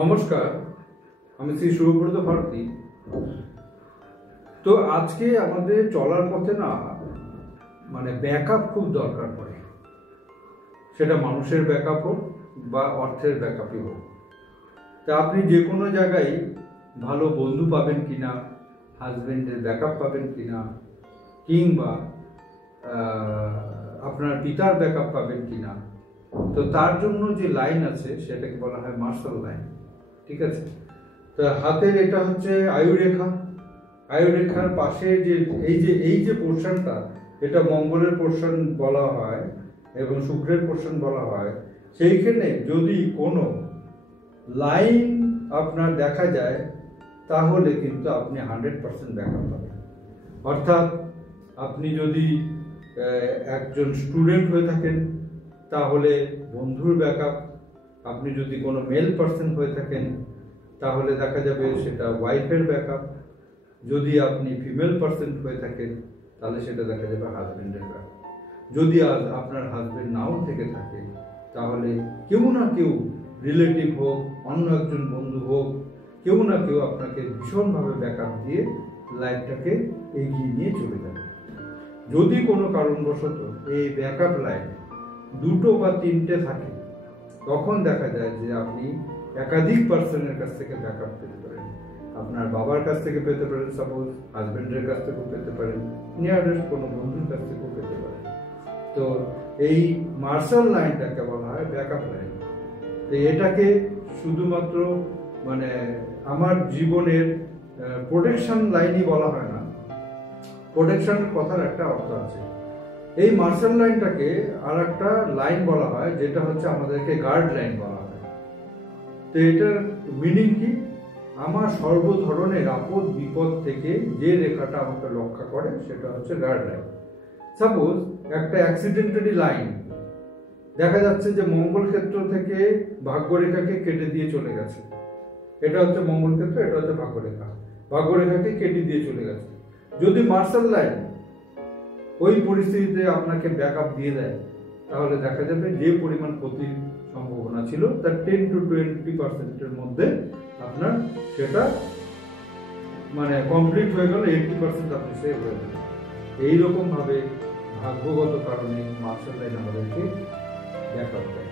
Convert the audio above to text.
নমস্কার, আমি শ্রী শুভব্রত ভারতী। তো আজকে আমাদের চলার পথে না ব্যাকআপ খুব দরকার পড়ে, সেটা মানুষের ব্যাকআপ হোক বা অর্থের ব্যাকআপই হোক। তা আপনি যে কোনো জায়গায় ভালো বন্ধু পাবেন কিনা, হাজবেন্ডের ব্যাকআপ পাবেন কিনা, কিংবা আপনার পিতার ব্যাকআপ পাবেন কিনা, তো তার জন্য যে লাইন আছে সেটাকে বলা হয় মার্শাল লাইন। ঠিক আছে, তো হাতের এটা হচ্ছে আয়ুরেখা। আয়ুরেখার পাশে যে এই যে পোর্শনটা, এটা মঙ্গলের পোর্শন বলা হয় এবং শুক্রের পোর্শন বলা হয়। সেইখানে যদি কোনো লাইন আপনার দেখা যায় তাহলে কিন্তু আপনি 100% ব্যাকআপ পাবেন। অর্থাৎ আপনি যদি একজন স্টুডেন্ট হয়ে থাকেন তাহলে বন্ধুর ব্যাকআপ, আপনি যদি কোনো মেল পার্সন হয়ে থাকেন তাহলে দেখা যাবে সেটা ওয়াইফের ব্যাকআপ, যদি আপনি ফিমেল পার্সন হয়ে থাকেন তাহলে সেটা দেখা যাবে হাজবেন্ডের ব্যাকআপ। যদি আপনার হাজবেন্ড নাও থেকে থাকে তাহলে কেউ না কেউ, রিলেটিভ হোক, অন্য একজন বন্ধু হোক, কেউ না কেউ আপনাকে ভীষণভাবে ব্যাকআপ দিয়ে লাইফটাকে এগিয়ে নিয়ে চলে যাবে। যদি কোনো কারণবশত এই ব্যাকআপ লাইন দুটো বা তিনটে থাকে তখন দেখা যায় যে আপনি একাধিক পার্সনের কাছ থেকে ব্যাকআপ পেতে পারেন। আপনার বাবার কাছ থেকে পেতে পারেন, সাপোজ হাজবেন্ডের কাছ থেকেও পেতে পারেন, নিয়ারেস্ট কোনো বন্ধুর কাছ থেকেও পেতে পারেন। তো এই মার্শাল লাইনটাকে বলা হয় ব্যাকআপ লাইন। তো এটাকে শুধুমাত্র আমার জীবনের প্রোটেকশন লাইনই বলা হয় না, প্রোটেকশনের কথার একটা অর্থ আছে। এই মার্শাল লাইনটাকে আর একটা লাইন বলা হয় যেটা হচ্ছে আমাদেরকে গার্ড লাইন বলা হয়। তো এটার মিনিং কি? আমার সর্ব ধরনের আপদ বিপদ থেকে যে রেখাটা আমাকে রক্ষা করে সেটা হচ্ছে গার্ড লাইন। সাপোজ একটা অ্যাক্সিডেন্টারি লাইন দেখা যাচ্ছে যে মঙ্গল ক্ষেত্র থেকে ভাগ্যরেখাকে কেটে দিয়ে চলে গেছে। এটা হচ্ছে মঙ্গল ক্ষেত্র, এটা হচ্ছে ভাগ্যরেখা, ভাগ্যরেখাকে কেটে দিয়ে চলে গেছে। যদি মার্শাল লাইন ওই পরিস্থিতিতে আপনাকে ব্যাকআপ দিয়ে দেয় তাহলে দেখা যাবে যে পরিমাণ ক্ষতির সম্ভাবনা ছিল তার 10 to 20% মধ্যে আপনার সেটা কমপ্লিট হয়ে গেল, 80% আপনি সেভ হয়ে গেলেন। এইরকম ভাবে ভাগ্যগত কারণে মার্শাল লাইন আমাদেরকে ব্যাকআপ দেয়।